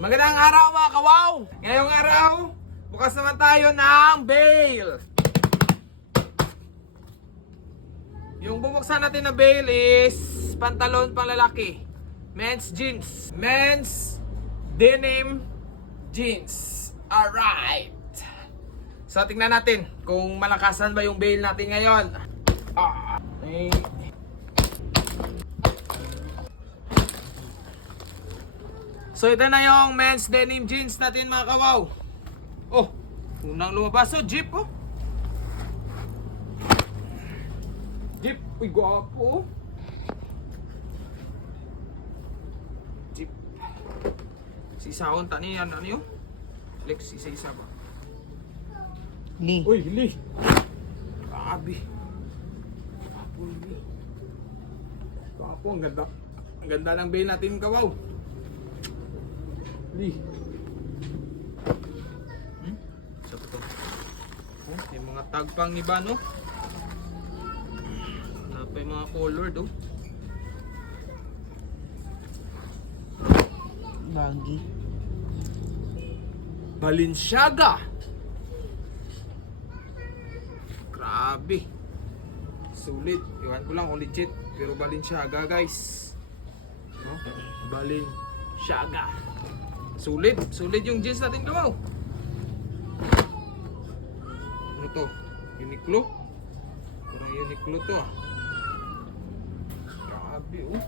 Magandang araw mga kawaw! Ngayong araw, bukas naman tayo ng bail. Yung bubuksan natin na bail is pantalon pang lalaki. Men's jeans. Men's denim jeans. Alright. So tingnan natin kung malakasan ba yung bail natin ngayon. Okay. So ito na yung men's denim jeans natin mga kawaw. Oh, unang lumabas. So jeep oh. Jeep, uy gwapo. Jeep. Sisahon tani yan ano yun? Lex, isa-isa ba? Ni. Uy, Li. Grabe. Gwapo, Li. Gwapo, ang ganda. Ang ganda ng bail natin kawaw. Li. Isa pa to. Oh, may mga tag pang ni Bano. Wala pa yung mga colored oh. Baggy. Balenciaga. Grabe. Sulit. Iwan ko lang kung legit. Pero Balenciaga guys. No? Balenciaga. Sulit. Sulit yung jeans natin kawaw. Ano to? Uniqlo? Parang Uniqlo to ah. Grabe oh.